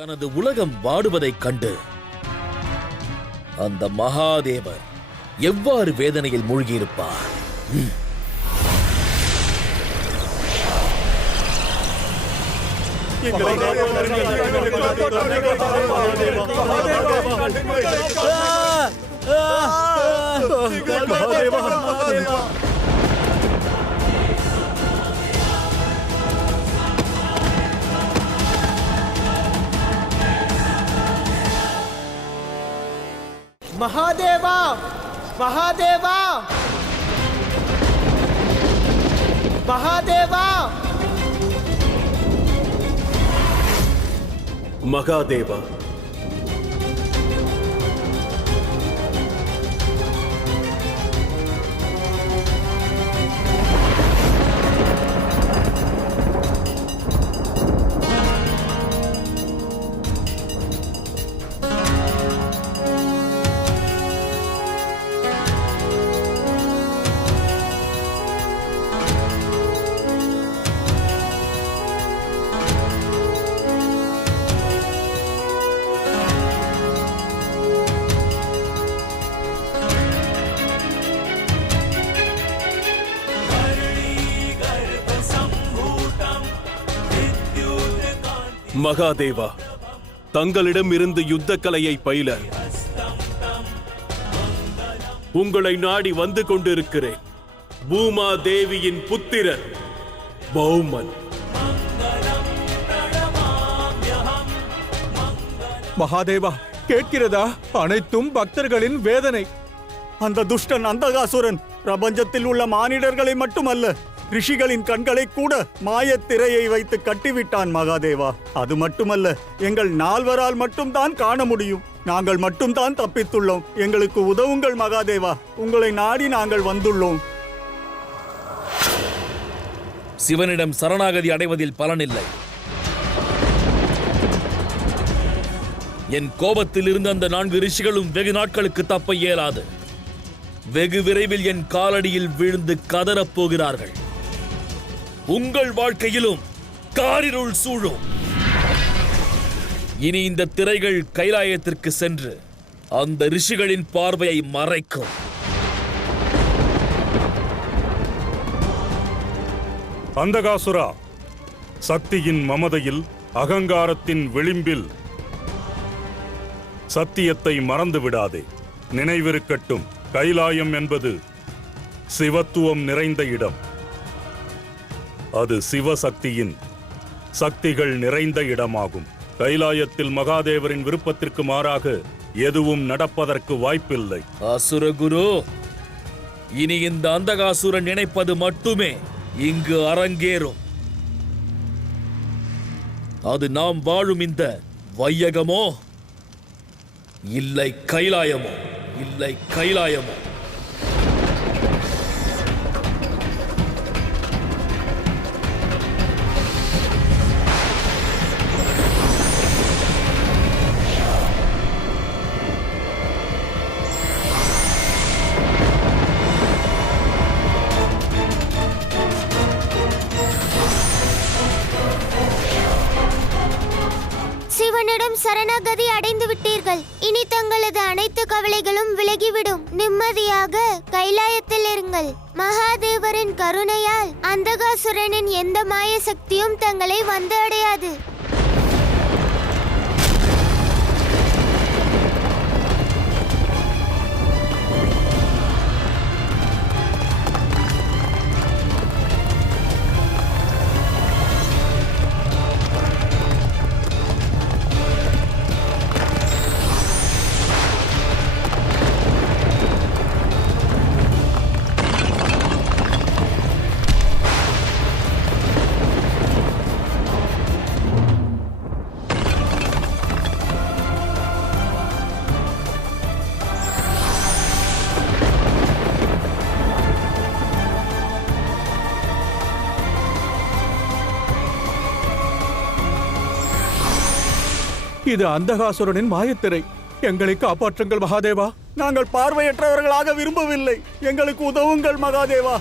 தனது உலகம் வாடுவதைக் கண்டு அந்த மகாதேவர் எவ்வாறு வேதனையில் மூழ்கியிருப்பார்? மகாதேவா, மகாதேவா, மகாதேவா, மகாதேவா. மகாதேவா, தங்களிடம் இருந்து யுத்த கலையை பயில உங்களை நாடி வந்து கொண்டிருக்கிறேன். பூமா தேவியின் புத்திரன் பௌமன். மகாதேவா, கேட்கிறதா? அனைத்தும் பக்தர்களின் வேதனை. அந்த துஷ்டன் அந்தகாசுரன் பிரபஞ்சத்தில் உள்ள மானிடர்களை மட்டுமல்ல, ரிஷிகளின் கண்களை கூட மாயத்திரையை வைத்து கட்டிவிட்டான் மகாதேவா. அது மட்டுமல்ல, எங்கள் நால்வரால் மட்டும்தான் காண முடியும். நாங்கள் மட்டும்தான் தப்பித்துள்ளோம். எங்களுக்கு உதவுங்கள் மகாதேவா. உங்களை நாடி நாங்கள் வந்துள்ளோம். சிவனிடம் சரணாகதி அடைவதில் பலனில்லை. என் கோபத்தில் இருந்த அந்த 4 ரிஷிகளும் வெகு நாட்களுக்கு தப்ப இயலாது. வெகு விரைவில் என் காலடியில் விழுந்து கதறப் போகிறார்கள். உங்கள் வாழ்க்கையிலும் காரிருள் சூழும். இனி இந்த திரைகள் கைலாயத்திற்கு சென்று அந்த ரிஷிகளின் பார்வையை மறைக்கும். அந்தகாசுரா, சக்தியின் மமதையில், அகங்காரத்தின் விளிம்பில் சத்தியத்தை மறந்து விடாதே. நினைவிருக்கட்டும், கைலாயம் என்பது சிவத்துவம் நிறைந்த இடம். அது சிவசக்தியின் சக்திகள் நிறைந்த இடமாகும். கைலாயத்தில் மகாதேவரின் விருப்பத்திற்கு மாறாக எதுவும் நடப்பதற்கு வாய்ப்பில்லை. அசுரகுரு, இனி இந்த அந்தகாசுரன் நினைப்பது மட்டுமே இங்கு அரங்கேறும். அது நாம் வாழும் இந்த வையகமோ இல்லை கைலாயமோ, இல்லை கைலாயமோ. சிவனிடம் சரணாகதி அடைந்து விட்டீர்கள். இனி தங்களது அனைத்து கவலைகளும் விலகிவிடும். நிம்மதியாக கைலாயத்தில் இருங்கள். மகாதேவரின் கருணையால் அந்தகாசுரனின் எந்த மாய சக்தியும் தங்களை வந்து அடையாது. இது அந்தகாசுரனின் மாயத்திரை. எங்களை காப்பாற்றுங்கள் மகாதேவா. நாங்கள் பார்வையற்றவர்களாக விரும்பவில்லை. எங்களுக்கு உதவுங்கள் மகாதேவா.